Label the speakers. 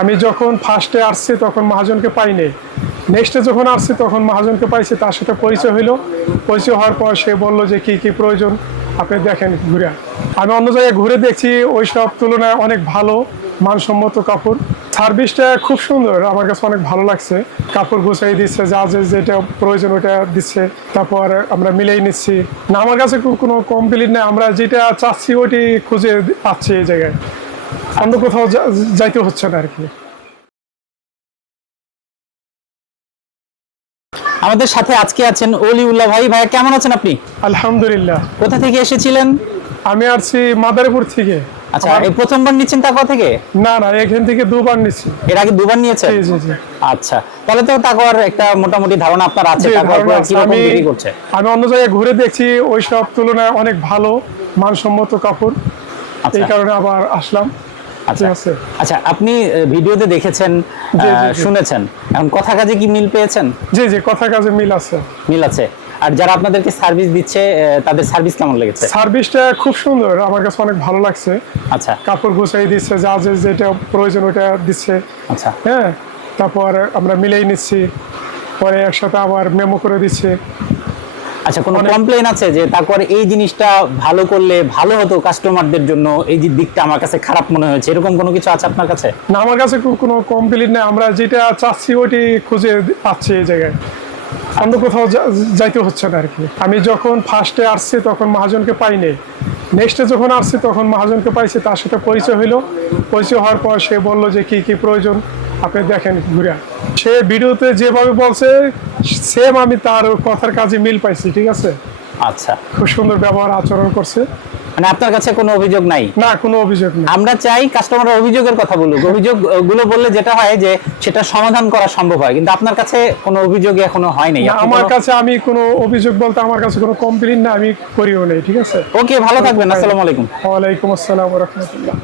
Speaker 1: আমি যখন ফার্স্টে আসছি, তখন মহাজনকে পাইনি। নেক্সটে যখন আসছি, তখন মহাজনকে পাইছি, তার সাথে পরিচয় হইল। পরিচয় হওয়ার পর সে বলল যে, কি কি প্রয়োজন? আপনি দেখেন, ঘুরে আমি অন্য জায়গায় ঘুরে দেখছি, ওই সব তুলনায় অনেক ভালো, মানসম্মত কাপড়। সার্ভিসটা খুব সুন্দর, আমার কাছে অনেক ভালো লাগছে। কাপড় গুছাই দিচ্ছে, যা যে যেটা প্রয়োজন ওটা দিচ্ছে, তারপর আমরা মিলেই নিচ্ছি। না, আমার কাছে কোনো কমপ্লিট নেই, আমরা যেটা চাচ্ছি ওটি খুঁজে পাচ্ছি এই জায়গায়। অন্য কোথাও যাইতে হচ্ছে না আর কি।
Speaker 2: আমাদের সাথে আজকে আছেন অলিউল্লাহ ভাই। ভাইয়া কেমন আছেন আপনি?
Speaker 1: আলহামদুলিল্লাহ।
Speaker 2: কোথা থেকে এসেছিলেন?
Speaker 1: আমি আসছি মাদারীপুর থেকে।
Speaker 2: আচ্ছা এই প্রথমবার নিচ্ছেন তাকওয়া থেকে?
Speaker 1: না না এখান থেকে দুবার নিচ্ছি।
Speaker 2: এর আগে দুবার নিয়েছেন?
Speaker 1: জি জি জি।
Speaker 2: আচ্ছা তাহলে তো তাকওয়ার একটা মোটামুটি ধারণা আপনার আছে।
Speaker 1: জি,
Speaker 2: তাকওয়া
Speaker 1: ধারণা আছে।
Speaker 2: কীরকম
Speaker 1: আমি
Speaker 2: বিক্রি করছে?
Speaker 1: আমি অন্য জায়গায় ঘুরে দেখছি ওই সব তুলনায় অনেক ভালো মানসম্মত কাপড়।
Speaker 2: আচ্ছা।
Speaker 1: এই কারণে আবার আসলাম।
Speaker 2: আচ্ছা। আচ্ছা আপনি ভিডিওতে দেখেছেন। শুনেছেন। এখন কথা কাজে কি মিল পেয়েছেন?
Speaker 1: জি জি কথা কাজে মিল আছে।
Speaker 2: মিল আছে। আর যারা আপনাদেরকে সার্ভিস দিচ্ছে তাদের সার্ভিস কেমন লেগেছে?
Speaker 1: সার্ভিসটা খুব সুন্দর। আমার কাছে অনেক ভালো লাগছে।
Speaker 2: আচ্ছা।
Speaker 1: কাপড় গুছাই দিচ্ছে যা যে যেটা প্রয়োজন ওটা দিচ্ছে।
Speaker 2: আচ্ছা।
Speaker 1: হ্যাঁ তারপর আমরা মিলেই নিচ্ছি। পরে একসাথে আবার মেমো করে দিচ্ছে।
Speaker 2: আচ্ছা কোনো কমপ্লেন আছে যে তারপর এই জিনিসটা ভালো করলে ভালো হতো কাস্টমারদের জন্য? এই যে দিকটা আমার কাছে খারাপ মনে হয়েছে। এরকম কোনো কিছু আছে আপনার কাছে?
Speaker 1: না আমার কাছে কোনো কমপ্লেন নেই। আমরা যেটা চাচ্ছি ওটি খুঁজে পাচ্ছি এই জায়গায়। অন্য কোথাও যাইতে হচ্ছে না আর কি। আমি যখন ফার্স্টে আসছি তখন মহাজনকে পাইনি নেক্সটে যখন আসছে তখন মহাজনকে পাইছে তার সাথে পরিচয় হইল। পরিচয় হওয়ার পর সে বলল যে কি কি প্রয়োজন? আপনি দেখেন ঘুরে সে ভিডিওতে যেভাবে বলছে সেম আমি তার কথার কাজে মিল পাইছি ঠিক আছে?
Speaker 2: আচ্ছা।
Speaker 1: খুব সুন্দর ব্যবহার আচরণ করছে।
Speaker 2: মানে আপনার কাছে কোনো অভিযোগ নাই?
Speaker 1: না কোনো অভিযোগ নেই।
Speaker 2: আমরা চাই কাস্টমার অভিযোগের কথা বলুক। অভিযোগগুলো বললে যেটা হয় যে সেটা সমাধান করা সম্ভব হয় কিন্তু আপনার কাছে কোনো অভিযোগ এখনও হয়নি
Speaker 1: নাই। আমার কাছে আমি কোনো অভিযোগ বলতে আমার কাছে কোনো কমপ্লেন না আমি করিও নেই ঠিক আছে?
Speaker 2: ওকে ভালো থাকবেন আসসালামু আলাইকুম।
Speaker 1: ওয়ালাইকুম আসসালাম রহমতুল্লাহ।